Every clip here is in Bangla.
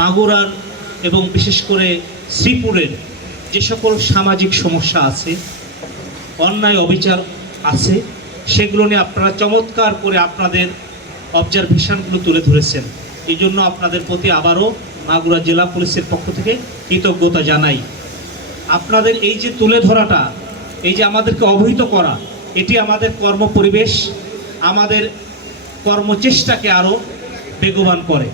বাগুড়ার এবং বিশেষ করে শ্রীপুরের যে সকল সামাজিক সমস্যা আছে, অন্যায় অবিচার আছে, সেগুলো নিয়ে আপনারা চমৎকার করে আপনাদের অবজারভেশনগুলো তুলে ধরেছেন। এই জন্য আপনাদের প্রতি আবারও মাগুরা জেলা পুলিশের পক্ষ থেকে কৃতজ্ঞতা জানাই। আপনাদের এই যে তুলে ধরাটা, এই যে আমাদেরকে অবহিত করা, এটি আমাদের কর্মপরিবেশ, আমাদের কর্মচেষ্টাকে আরও বেগবান করে।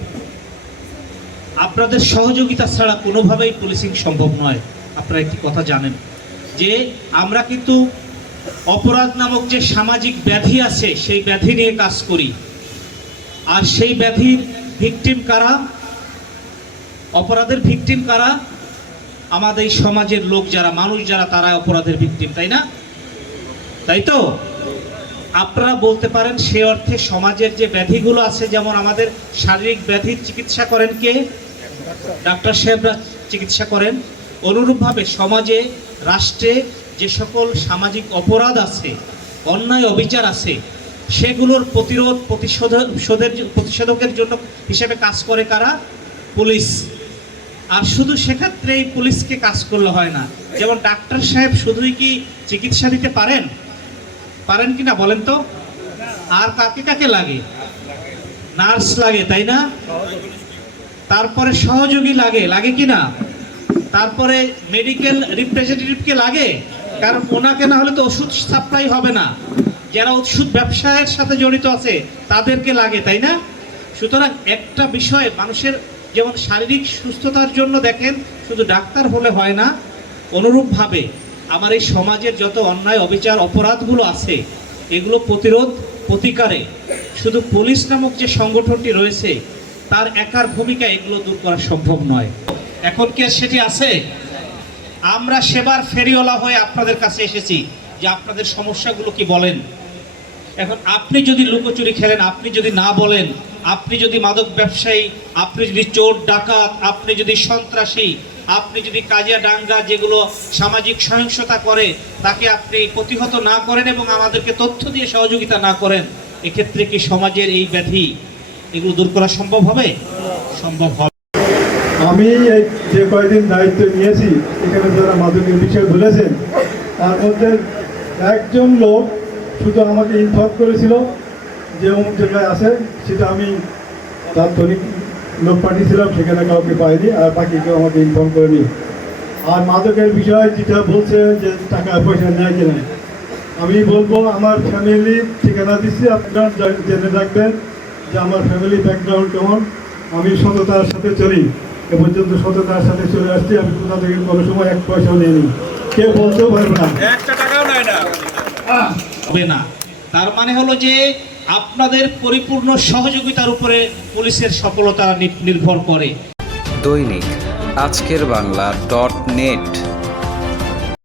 আপনাদের সহযোগিতা ছাড়া কোনোভাবেই পুলিশিং সম্ভব নয়। আপনারা একটি কথা জানেন যে আমরা কিন্তু অপরাধ নামক যে সামাজিক ব্যাধি আছে সেই ব্যাধি নিয়ে কাজ করি। আর সেই ব্যাধির ভিকটিম কারা? অপরাধের ভিকটিম কারা? আমাদের এই সমাজের লোক যারা, মানুষ যারা, তারা অপরাধের ভিকটিম, তাই না? তাই তো আপনারা বলতে পারেন সে অর্থে সমাজের যে ব্যাধিগুলো আছে, যেমন আমাদের শারীরিক ব্যাধির চিকিৎসা করেন কে? ডাক্তার সাহেবরা চিকিৎসা করেন। অনুরূপভাবে সমাজে, রাষ্ট্রে যে সকল সামাজিক অপরাধ আছে, অন্যায় অবিচার আছে, সেগুলোর প্রতিরোধ প্রতিষেধকের জন্য হিসেবে কাজ করে কারা? পুলিশ। আর শুধু সেক্ষেত্রেই পুলিশকে কাজ করলে হয় না। যেমন ডাক্তার সাহেব শুধুই কি চিকিৎসা দিতে পারেন? পারেন কি না বলেন তো? আর কাকে কাকে লাগে? নার্স লাগে, তাই না? তারপরে সহযোগী লাগে, লাগে কি না? তারপরে মেডিকেল রিপ্রেজেন্টেটিভকে লাগে, কারণ ওনাকে না হলে তো ওষুধ সাপ্লাই হবে না। যারা ওষুধ ব্যবসায়ের সাথে জড়িত আছে তাদেরকে লাগে, তাই না? সুতরাং একটা বিষয়, মানুষের যেমন শারীরিক সুস্থতার জন্য দেখেন শুধু ডাক্তার হলে হয় না, অনুরূপভাবে আমার এই সমাজের যত অন্যায় অবিচার অপরাধগুলো আছে এগুলো প্রতিরোধ প্রতিকারে শুধু পুলিশ নামক যে সংগঠনটি রয়েছে তার একার ভূমিকা এগুলো দূর করা সম্ভব নয়। এখন কি সেটি আছে? আমরা সেবার ফেরিওয়ালা হয়ে আপনাদের কাছে এসেছি যে আপনাদের সমস্যাগুলো কি বলেন। এখন আপনি যদি লুকোচুরি খেলেন, আপনি যদি না বলেন, আপনি যদি মাদক ব্যবসায়ী, আপনি যদি চোর ডাকাত, আপনি যদি সন্ত্রাসী, আপনি যদি কাজিয়া ডাঙ্গা যেগুলো সামাজিক সহিংসতা করে তাকে আপনি প্রতিহত না করেন এবং আমাদেরকে তথ্য দিয়ে সহযোগিতা না করেন, এক্ষেত্রে কি সমাজের এই ব্যাধি এগুলো দূর করা সম্ভব হবে? সম্ভব হবে। আমি এই যে কয়েকদিন দায়িত্ব নিয়েছি, এখানে যারা মাদকের বিষয়ে বলেছেন তার মধ্যে একজন লোক শুধু আমাকে ইনফর্ম করেছিল যে অমুক জায়গায় আছে, সেটা আমি তাৎক্ষণিক লোক পাঠিয়েছিলাম, সেখানে কাউকে পাইনি, আর বাকি কেউ আমাকে ইনফর্ম করেনি। আর মাদকের বিষয় যেটা বলছে যে টাকা পয়সা নেয় কিনা, আমি বলবো আমার ফ্যামিলির ঠিকানা দিচ্ছি, আপনারা জেনে রাখবেন যে আমার ফ্যামিলি ব্যাকগ্রাউন্ড কেমন। আমি সততার সাথে চলি, এ পর্যন্ত সততার সাথে চলে আসছি। আমি কোথা থেকে কোনো সময় এক পয়সাও নিইনি, কেউ বলতেও পারবে না, একটা টাকাও নেয় না। হবে না। তার মানে হলো যে আপনাদের পরিপূর্ণ সহযোগিতার উপরে পুলিশের সফলতা নির্ভর করে। দৈনিক আজকের বাংলা .net